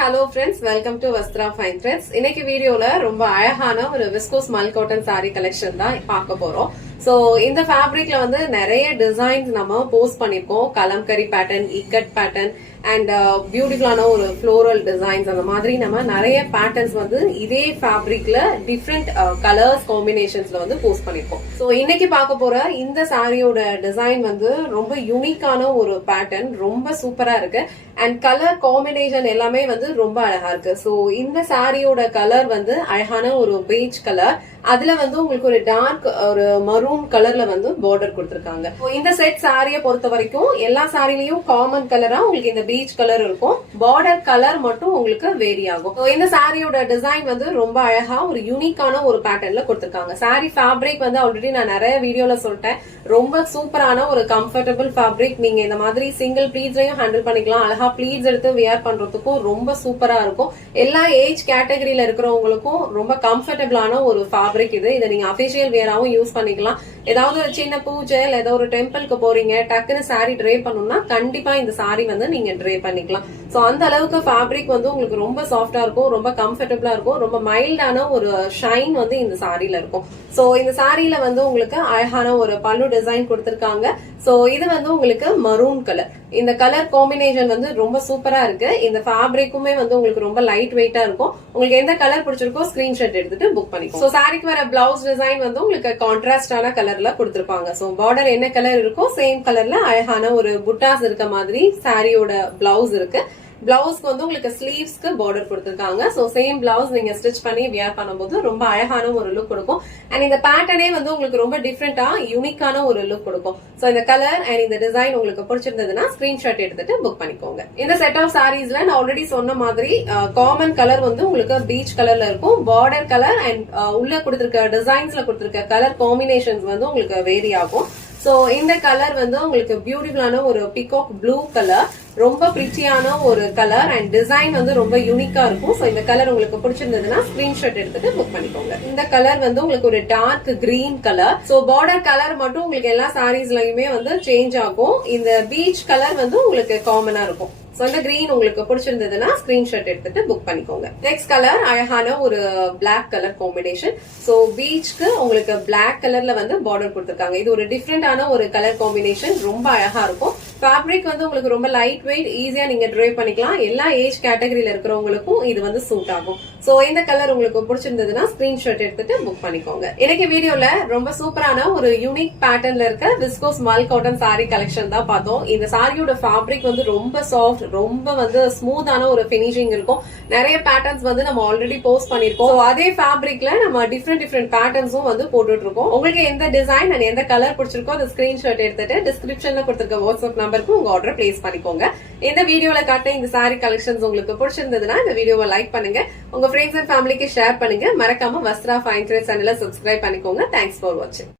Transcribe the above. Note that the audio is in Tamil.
hello friends, welcome to Vastra Fine Threads. இன்னைக்கு வீடியோல ரொம்ப அழகான ஒரு விஸ்கோஸ் மல் காட்டன் saree கலெக்ஷன் தான் பார்க்க போறோம். சோ இந்த ஃபேப்ரிக்ல வந்து நிறைய டிசைன்ஸ் நம்ம போஸ்ட் பண்ணிருக்கோம். Kalamkari pattern, ikat pattern and பியூட்டிஃபுல்லான ஒரு ஃப்ளோரல் டிசைன்ஸ் அந்த மாதிரி நம்ம நிறைய பேட்டர்ன்ஸ் வந்து இதே ஃபேப்ரிக்ல டிஃப்ரெண்ட் கலர்ஸ் காம்பினேஷன்ஸ்ல வந்து போஸ்ட் பண்ணிருக்கோம். சோ இன்னைக்கு பார்க்க போற இந்த சாரியோட டிசைன் வந்து ரொம்ப யூனிக்கான ஒரு பேட்டர்ன், ரொம்ப சூப்பரா இருக்கு அண்ட் கலர் காம்பினேஷன் எல்லாமே வந்து ரொம்ப அழகா இருக்கு. சோ இந்த சாரியோட கலர் வந்து அழகான ஒரு பீச் கலர், அதுல வந்து உங்களுக்கு ஒரு டார்க் ஒரு மரூன் கலர்ல வந்து பார்டர் கொடுத்திருக்காங்க. இந்த செட் சாரியை பொறுத்த வரைக்கும் எல்லா சாரிலையும் காமன் கலரா உங்களுக்கு இந்த பீச் கலர் இருக்கும், பார்டர் கலர் மட்டும் உங்களுக்கு வேரி ஆகும். இந்த சாரியோட டிசைன் வந்து ரொம்ப அழகா ஒரு யூனிக்கான ஒரு பேட்டர்ன்ல கொடுத்திருக்காங்க. சாரி ஃபேப்ரிக் வந்து ஆல்ரெடி நான் நிறைய வீடியோல சொல்லிட்டேன், ரொம்ப சூப்பரான ஒரு கம்ஃபர்டபிள் ஃபேப்ரிக். நீங்க இந்த மாதிரி சிங்கிள் ப்ளீட்ஸ்லயும் ஹேண்டில் பண்ணிக்கலாம், அழகா ப்ளீட்ஸ் எடுத்து வியர் பண்றதுக்கும் ரொம்ப சூப்பரா இருக்கும். எல்லா ஏஜ் கேட்டகரியில இருக்கிறவங்களுக்கும் ரொம்ப கம்ஃபர்டபிளான ஒரு ஃபேப்ரிக் இது. இதை நீங்க அபிஷியல் வியராவும் யூஸ் பண்ணிக்கலாம். ஏதாவது ஒரு சின்ன பூஜை இல்ல ஏதாவது ஒரு டெம்பிளுக்கு போறீங்க, டக்குன்னு சாரி ட்ரே பண்ணணும்னா கண்டிப்பா இந்த சாரி வந்து நீங்க ட்ரே பண்ணிக்கலாம். சோ அந்த அளவுக்கு ஃபேப்ரிக் வந்து உங்களுக்கு ரொம்ப சாஃப்டா இருக்கும், ரொம்ப கம்ஃபர்டபிளா இருக்கும், ரொம்ப மைல்டான ஒரு ஷைன் வந்து இந்த சாரியில இருக்கும். சோ இந்த சாரியில வந்து உங்களுக்கு அழகான ஒரு பல்லு டிசைன் கொடுத்திருக்காங்க. சோ இது வந்து உங்களுக்கு மரூன் கலர், இந்த கலர் காம்பினேஷன் வந்து ரொம்ப சூப்பரா இருக்கு. இந்த ஃபேப்ரிக்குமே வந்து உங்களுக்கு ரொம்ப லைட் வெயிட்டா இருக்கும். உங்களுக்கு எந்த கலர் பிடிச்சிருக்கோ ஸ்கிரீன்ஷாட் எடுத்துட்டு புக் பண்ணிக்கோ. சோ சாரிக்கு வர பிளவுஸ் டிசைன் வந்து உங்களுக்கு கான்ட்ராஸ்டான கலர்ல கொடுத்திருப்பாங்க. சோ பார்டர் என்ன கலர் இருக்கோ சேம் கலர்ல அழகான ஒரு புட்டாஸ் இருக்க மாதிரி சாரியோட பிளவுஸ் இருக்கு. பிளவுஸ்க்கு வந்து உங்களுக்கு ஸ்லீவ்ஸ்க்கு பார்டர் கொடுத்திருக்காங்க. சோ சேம் பிளவுஸ் நீங்க ஸ்டிச் பண்ணி வியர் பண்ணும்போது ரொம்ப அழகான ஒரு லுக் கொடுக்கும். அண்ட் இந்த பேட்டர்னே வந்து உங்களுக்கு ரொம்ப டிஃப்ரெண்டா யூனிக்கான ஒரு லுக் கொடுக்கும். சோ இந்த கலர் அண்ட் இந்த டிசைன் உங்களுக்கு பிடிச்சிருந்ததுன்னா ஸ்கிரீன்ஷாட் எடுத்துட்டு புக் பண்ணிக்கோங்க. இந்த செட் ஆஃப் சாரீஸ்ல நான் ஆல்ரெடி சொன்ன மாதிரி காமன் கலர் வந்து உங்களுக்கு பீச் கலர்ல இருக்கும், பார்டர் கலர் அண்ட் உள்ள கொடுத்திருக்க டிசைன்ஸ்ல கொடுத்திருக்க கலர் காம்பினேஷன்ஸ் வந்து உங்களுக்கு வேரி ஆகும். சோ இந்த கலர் வந்து உங்களுக்கு பியூட்டிஃபுல்லான ஒரு பிகாக் ப்ளூ கலர், ரொம்ப பிரிட்டியான ஒரு கலர் அண்ட் டிசைன் வந்து ரொம்ப யூனிக்கா இருக்கும். சோ இந்த கலர் உங்களுக்கு பிடிச்சிருந்ததுன்னா ஸ்கிரீன்ஷாட் எடுத்துட்டு புக் பண்ணிக்கோங்க. இந்த கலர் வந்து உங்களுக்கு ஒரு dark green colour. So border colour மட்டும் உங்களுக்கு எல்லா சாரீஸ்லயுமே வந்து சேஞ்ச் ஆகும். இந்த பீச் கலர் வந்து உங்களுக்கு காமனா இருக்கும். சோ இந்த கிரீன் உங்களுக்கு பிடிச்சிருந்ததுன்னா ஸ்கிரீன்ஷாட் எடுத்துட்டு புக் பண்ணிக்கோங்க. நெக்ஸ்ட் கலர் அழகான ஒரு பிளாக் கலர் காம்பினேஷன். சோ பீச்க்கு உங்களுக்கு பிளாக் கலர்ல வந்து பார்டர் கொடுத்திருக்காங்க. இது ஒரு டிஃப்ரெண்டான ஒரு கலர் காம்பினேஷன், ரொம்ப அழகா இருக்கும். ஃபேப்ரிக் வந்து உங்களுக்கு ரொம்ப லைட் வெயிட், ஈஸியா நீங்க ட்ரை பண்ணிக்கலாம். எல்லா ஏஜ் கேட்டகரியில இருக்கிறவங்களுக்கும் இது வந்து சூட் ஆகும். சோ இந்த கலர் உங்களுக்கு பிடிச்சிருந்ததுன்னா ஸ்கிரீன்ஷாட் எடுத்துட்டு புக் பண்ணிக்கோங்க. இன்னைக்கு வீடியோல ரொம்ப சூப்பரான ஒரு யூனிக் பேட்டர்ன்ல இருக்க விஸ்கோஸ் மல் காட்டன் சாரி கலெக்ஷன் தான் பார்த்தோம். இந்த சாரியோட ஃபேப்ரிக் வந்து ரொம்ப சாஃப்ட், ரொம்ப வந்து ஸ்மூத்தான ஒரு பினிஷிங் இருக்கும். நிறைய பேட்டர்ன்ஸ் வந்து நம்ம ஆல்ரெடி போஸ்ட் பண்ணிருக்கோம். அதே ஃபேப்ரிக்ல நம்ம டிஃப்ரெண்ட் பேட்டர்ன்ஸும் வந்து போட்டுட்டு இருக்கோம். உங்களுக்கு எந்த டிசைன் அண்ட் எந்த கலர் பிடிச்சிருக்கோ அந்த ஸ்கிரீன்ஷாட் எடுத்துட்டு டிஸ்கிரிப்ஷன்ல கொடுத்திருக்க வாட்ஸ்அப் நம்பருக்கு உங்க ஆர்டர் பிளேஸ் பண்ணிக்கோங்க. இந்த வீடியோல காட்டின இந்த சாரி கலெக்ஷன்ஸ் உங்களுக்கு பிடிச்சிருந்ததுன்னா இந்த வீடியோவை லைக் பண்ணுங்க, உங்க ஃப்ரெண்ட்ஸ் அண்ட் ஃபேமிலிக்கு ஷேர் பண்ணுங்க. மறக்காம வஸ்த்ரா ஃபைன் த்ரெட்ஸ் சேனலை சப்ஸ்கிரைப் பண்ணிக்கோங்க. தேங்க்ஸ் ஃபார் வாட்சிங்.